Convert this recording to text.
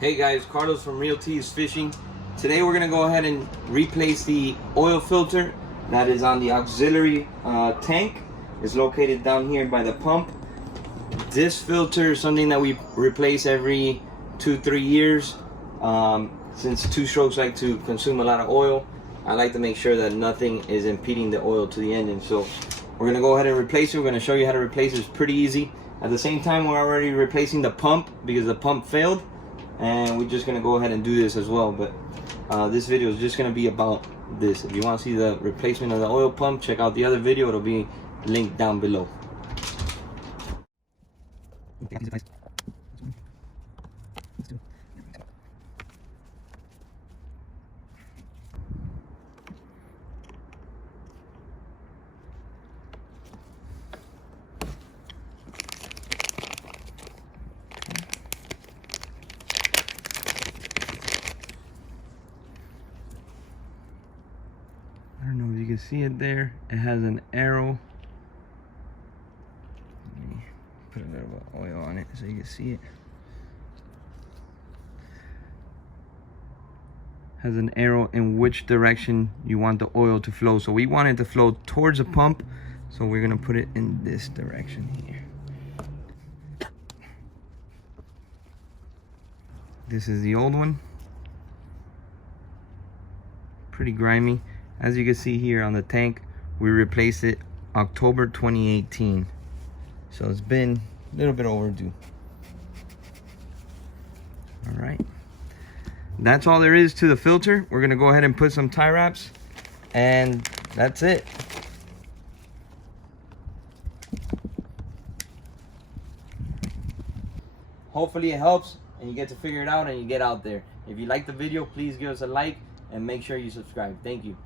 Hey guys, Carlos from Real Tees Fishing. Today we're gonna go ahead and replace the oil filter that is on the auxiliary tank. It's located down here by the pump. This filter is something that we replace every 2-3 years. Since two-strokes like to consume a lot of oil, I like to make sure that nothing is impeding the oil to the engine. So we're gonna go ahead and replace it. We're gonna show you how to replace it. It's pretty easy. At the same time, we're already replacing the pump because the pump failed. And we're just gonna go ahead and do this as well, but this video is just gonna be about this. If you want to see the replacement of the oil pump, check out the other video. It'll be linked down below. I don't know if you can see it there. It has an arrow. Let me put a little bit of oil on it so you can see it. Has an arrow in which direction you want the oil to flow. So we want it to flow towards the pump, so we're gonna put it in this direction here. This is the old one. Pretty grimy. As you can see here on the tank, we replaced it October 2018. So it's been a little bit overdue. All right. That's all there is to the filter. We're gonna go ahead and put some tie wraps, and that's it. Hopefully it helps and you get to figure it out and you get out there. If you like the video, please give us a like and make sure you subscribe. Thank you.